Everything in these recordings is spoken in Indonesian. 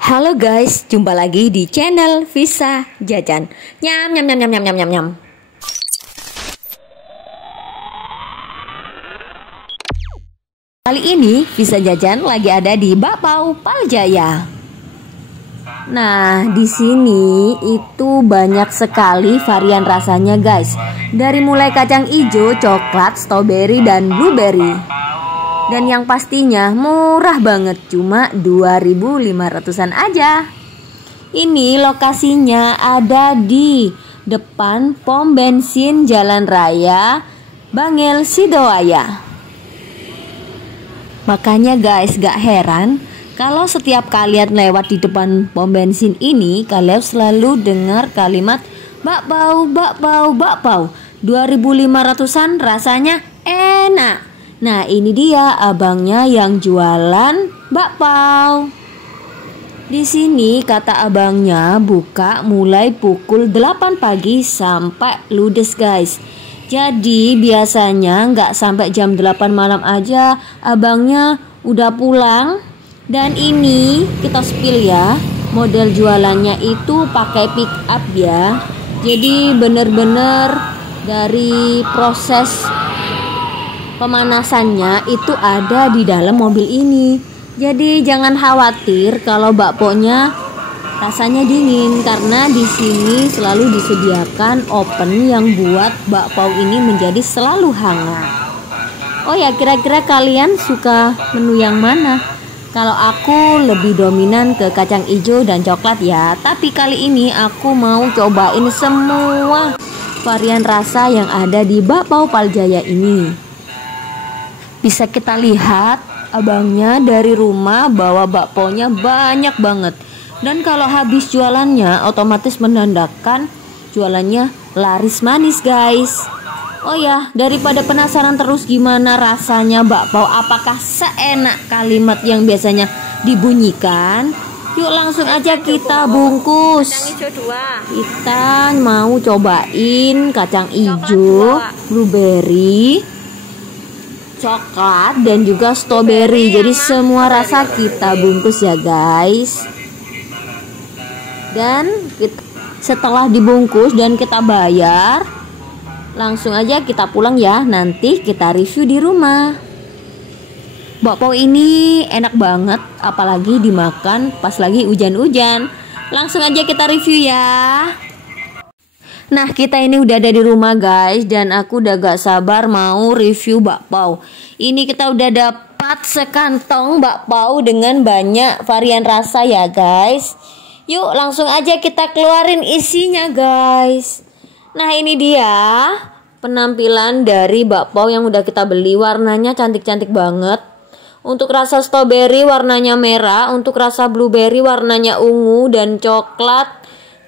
Halo guys, jumpa lagi di channel Visa Jajan. Nyam nyam nyam nyam nyam nyam nyam nyam. Kali ini Visa Jajan lagi ada di Bakpao Paljaya. Nah, di sini itu banyak sekali varian rasanya guys. Dari mulai kacang hijau, coklat, strawberry, dan blueberry. Dan yang pastinya murah banget, cuma 2.500-an aja. Ini lokasinya ada di depan pom bensin Jalan Raya Bangil Sidowaya. Makanya guys, gak heran kalau setiap kalian lewat di depan pom bensin ini, kalian selalu dengar kalimat bakpao, bakpao, bakpao. 2.500-an rasanya enak. Nah, ini dia abangnya yang jualan bakpao. Di sini kata abangnya buka mulai pukul 8 pagi sampai ludes guys. Jadi biasanya nggak sampai jam 8 malam aja abangnya udah pulang. Dan ini kita spill ya, model jualannya itu pakai pick up ya. Jadi bener-bener dari proses pemanasannya itu ada di dalam mobil ini. Jadi jangan khawatir kalau bakponya rasanya dingin, karena di sini selalu disediakan oven yang buat bakpao ini menjadi selalu hangat. Oh ya, kira-kira kalian suka menu yang mana? Kalau aku lebih dominan ke kacang hijau dan coklat ya. Tapi kali ini aku mau cobain semua varian rasa yang ada di Bakpao Paljaya ini. Bisa kita lihat abangnya dari rumah bawa bakponya banyak banget. Dan kalau habis jualannya otomatis menandakan jualannya laris manis guys. Oh ya, daripada penasaran terus gimana rasanya bakpao, apakah seenak kalimat yang biasanya dibunyikan, yuk langsung aja kita bungkus. Kita mau cobain kacang hijau, blueberry, coklat, dan juga strawberry. Jadi semua rasa kita bungkus ya guys. Dan setelah dibungkus dan kita bayar, langsung aja kita pulang ya. Nanti kita review di rumah. Bakpao ini enak banget, apalagi dimakan pas lagi hujan-hujan. Langsung aja kita review ya. Nah, kita ini udah ada di rumah guys, dan aku udah gak sabar mau review bakpao. Ini kita udah dapat sekantong bakpao dengan banyak varian rasa ya guys. Yuk langsung aja kita keluarin isinya guys. Nah, ini dia penampilan dari bakpao yang udah kita beli. Warnanya cantik-cantik banget. Untuk rasa strawberry warnanya merah, untuk rasa blueberry warnanya ungu, dan coklat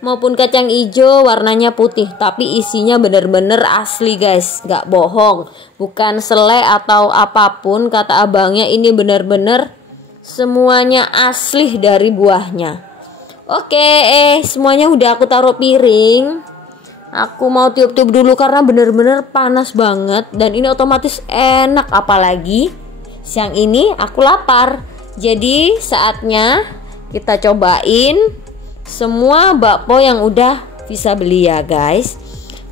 maupun kacang hijau warnanya putih. Tapi isinya bener-bener asli guys, gak bohong. Bukan selai atau apapun, kata abangnya ini bener-bener semuanya asli dari buahnya. Oke, semuanya udah aku taruh piring. Aku mau tiup-tiup dulu karena bener-bener panas banget. Dan ini otomatis enak, apalagi siang ini aku lapar. Jadi saatnya kita cobain semua bakpao yang udah Visa beli ya guys.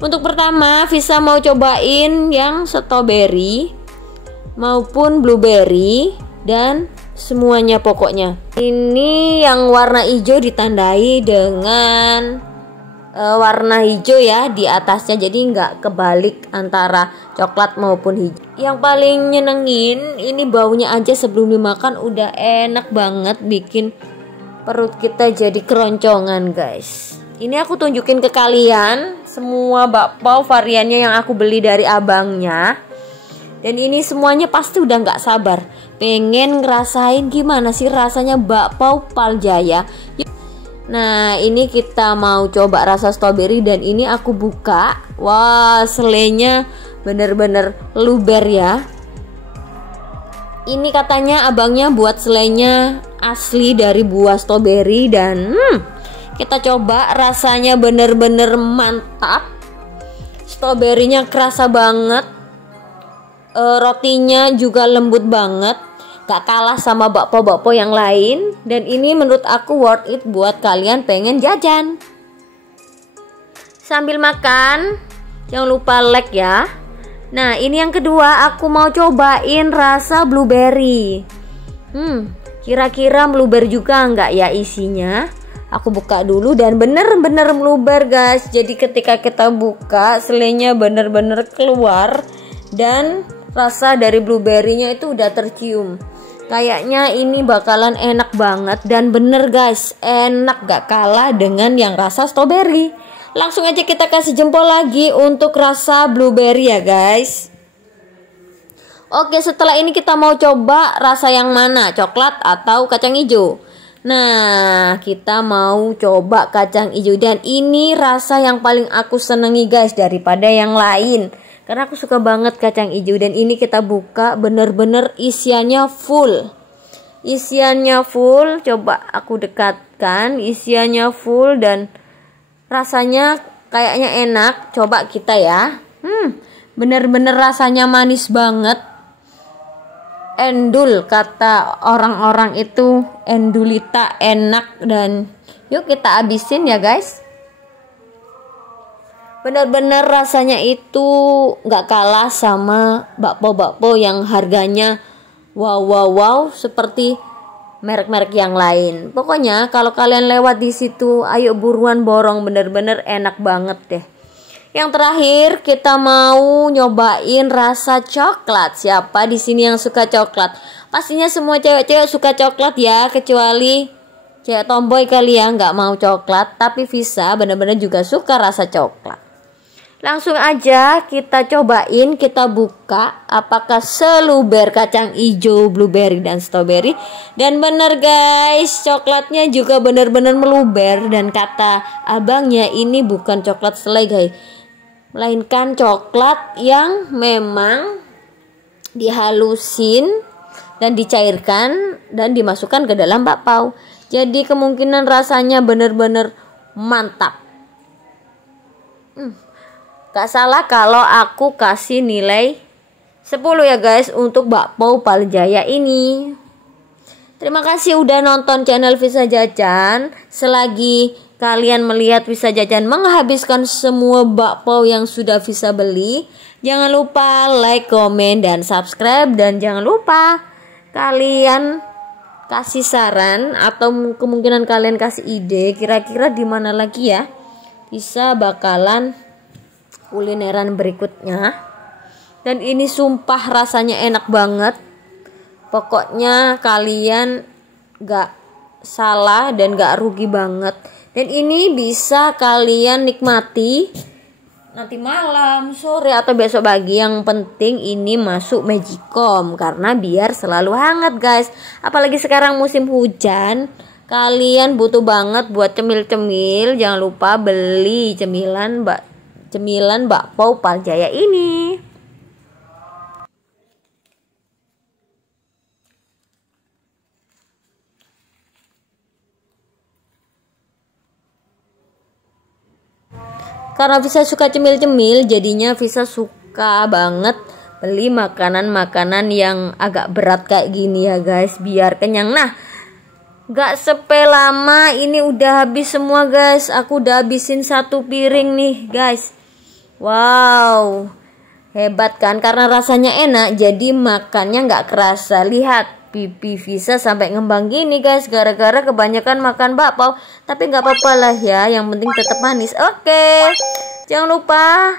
Untuk pertama Visa mau cobain yang strawberry maupun blueberry dan semuanya pokoknya. Ini yang warna hijau ditandai dengan warna hijau ya di atasnya, jadi nggak kebalik antara coklat maupun hijau. Yang paling nyenengin ini baunya aja sebelum dimakan udah enak banget, bikin perut kita jadi keroncongan guys. Ini aku tunjukin ke kalian semua bakpao variannya yang aku beli dari abangnya. Dan ini semuanya pasti udah nggak sabar pengen ngerasain gimana sih rasanya Bakpao Paljaya. Nah, ini kita mau coba rasa strawberry dan ini aku buka. Wah, selainya bener-bener luber ya. Ini katanya abangnya buat selainya asli dari buah strawberry dan kita coba, rasanya bener-bener mantap. Strawberrynya kerasa banget. Rotinya juga lembut banget. gak kalah sama bakpo-bakpo yang lain. Dan ini menurut aku worth it buat kalian pengen jajan. Sambil makan, jangan lupa like ya. Nah ini yang kedua, aku mau cobain rasa blueberry. Kira-kira blueberry juga enggak ya isinya? Aku buka dulu dan bener-bener meluber guys. Jadi ketika kita buka, selainya bener-bener keluar. Dan rasa dari blueberry-nya itu udah tercium. Kayaknya ini bakalan enak banget. Dan bener guys, enak gak kalah dengan yang rasa strawberry. Langsung aja kita kasih jempol lagi untuk rasa blueberry ya guys. Oke, setelah ini kita mau coba rasa yang mana, coklat atau kacang hijau. Nah, kita mau coba kacang hijau. Dan ini rasa yang paling aku senengi guys daripada yang lain, karena aku suka banget kacang hijau. Dan ini kita buka, bener-bener isiannya full. Isiannya full, coba aku dekatkan. Isiannya full dan rasanya kayaknya enak. Coba kita ya. Bener-bener rasanya manis banget. Endul kata orang-orang itu, endulita, enak. Dan yuk kita habisin ya guys. Bener-bener rasanya itu gak kalah sama bakpo-bakpo yang harganya wow seperti merek-merek yang lain. Pokoknya kalau kalian lewat di situ, ayo buruan borong, bener-bener enak banget deh. Yang terakhir kita mau nyobain rasa coklat. Siapa di sini yang suka coklat? Pastinya semua cewek-cewek suka coklat ya, kecuali cewek tomboy kali ya nggak mau coklat. Tapi Visa bener-bener juga suka rasa coklat. Langsung aja kita cobain, kita buka apakah seluber kacang hijau, blueberry dan strawberry. Dan bener guys, coklatnya juga bener-bener meluber. Dan kata abangnya ini bukan coklat selai guys, melainkan coklat yang memang dihalusin dan dicairkan dan dimasukkan ke dalam bakpao. Jadi kemungkinan rasanya bener-bener mantap. Gak salah kalau aku kasih nilai 10 ya guys untuk bakpao Paljaya ini. Terima kasih udah nonton channel Visa Jajan. Selagi kalian melihat Visa Jajan menghabiskan semua bakpao yang sudah Visa beli, jangan lupa like, komen, dan subscribe. Dan jangan lupa kalian kasih saran atau kemungkinan kalian kasih ide kira-kira di mana lagi ya Visa bakalan kulineran berikutnya. Dan ini sumpah rasanya enak banget. Pokoknya kalian gak salah dan gak rugi banget. Dan ini bisa kalian nikmati nanti malam, sore, atau besok pagi. Yang penting ini masuk Magicom karena biar selalu hangat guys. Apalagi sekarang musim hujan, kalian butuh banget buat cemil-cemil. Jangan lupa beli cemilan bakpao Paljaya ini. Karena Visa suka cemil-cemil, jadinya Visa suka banget beli makanan-makanan yang agak berat kayak gini ya guys, biar kenyang. Nah, gak sepe lama ini udah habis semua guys. Aku udah habisin 1 piring nih guys. Wow, hebat kan? Karena rasanya enak, jadi makannya gak kerasa. Lihat, pipi Visa sampai ngembang gini guys, gara-gara kebanyakan makan bakpao. Tapi nggak apa-apa lah ya, yang penting tetap manis. Oke, jangan lupa